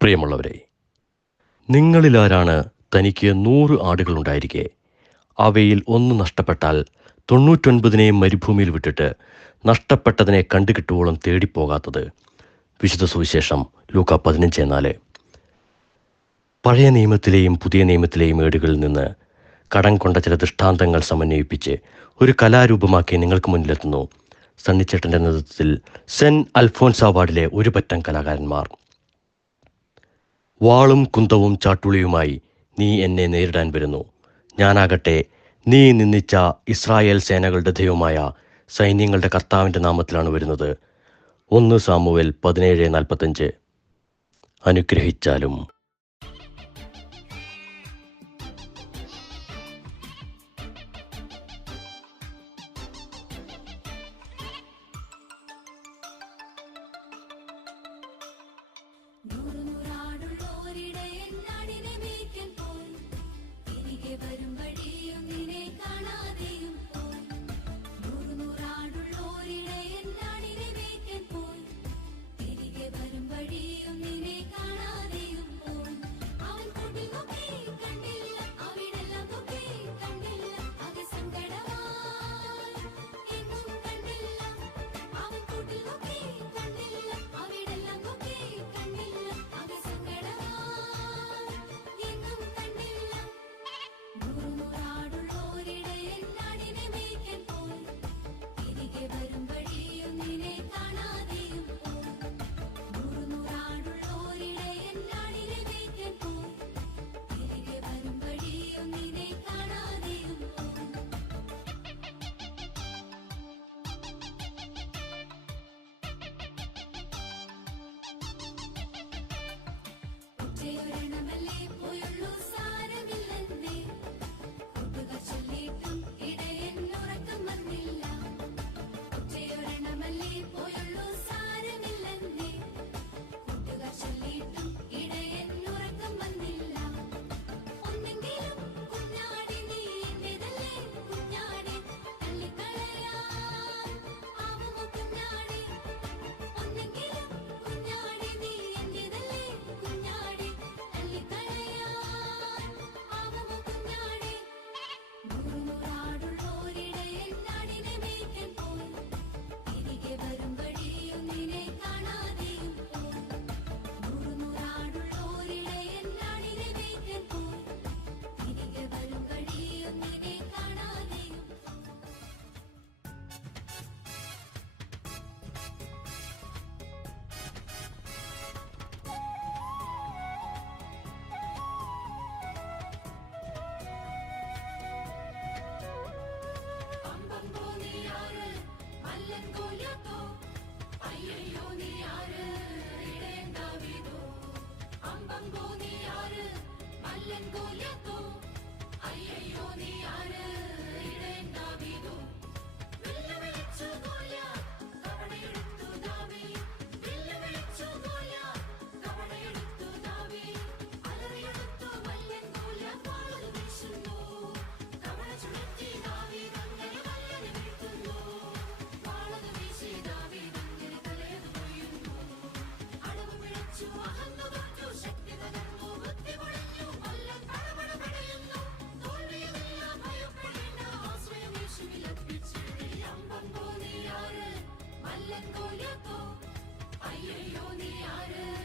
പ്രിയമുള്ളവരെ, നിങ്ങളിലാരാണ് തനിക്ക് 100 ആടുകളുണ്ടായിരിക്കെ അവയിൽ ഒന്ന് നഷ്ടപ്പെട്ടാൽ 99 മരുഭൂമിയിൽ വിട്ടിട്ട് നഷ്ടപ്പെട്ടതിനെ കണ്ടുകിട്ടുവോളം തേടിപ്പോകാത്തത്? വിശുദ്ധ സുവിശേഷം ലൂക്ക 15:4. പഴയ നിയമത്തിലെയും പുതിയ നിയമത്തിലെയും ഏടുകളിൽ നിന്ന് കടം കൊണ്ട ചില ദൃഷ്ടാന്തങ്ങൾ സമന്വയിപ്പിച്ച് ഒരു കലാരൂപമാക്കി നിങ്ങൾക്ക് മുന്നിലെത്തുന്നു സണ്ണിച്ചേട്ടൻ്റെ നേതൃത്വത്തിൽ സെൻറ്റ് അൽഫോൻസ വാർഡിലെ ഒരു പറ്റം കലാകാരന്മാർ. വാളും കുന്തവും ചാട്ടുളിയുമായി നീ എന്നെ നേരിടാൻ വരുന്നു. ഞാനാകട്ടെ നീ നിന്ദിച്ച ഇസ്രായേൽ സേനകളുടെ ദൈവമായ സൈന്യങ്ങളുടെ കർത്താവിൻ്റെ നാമത്തിലാണ് വരുന്നത്. 1 സാമുവേൽ 17:45. അനുഗ്രഹിച്ചാലും. അയ്യോ നീ ആര്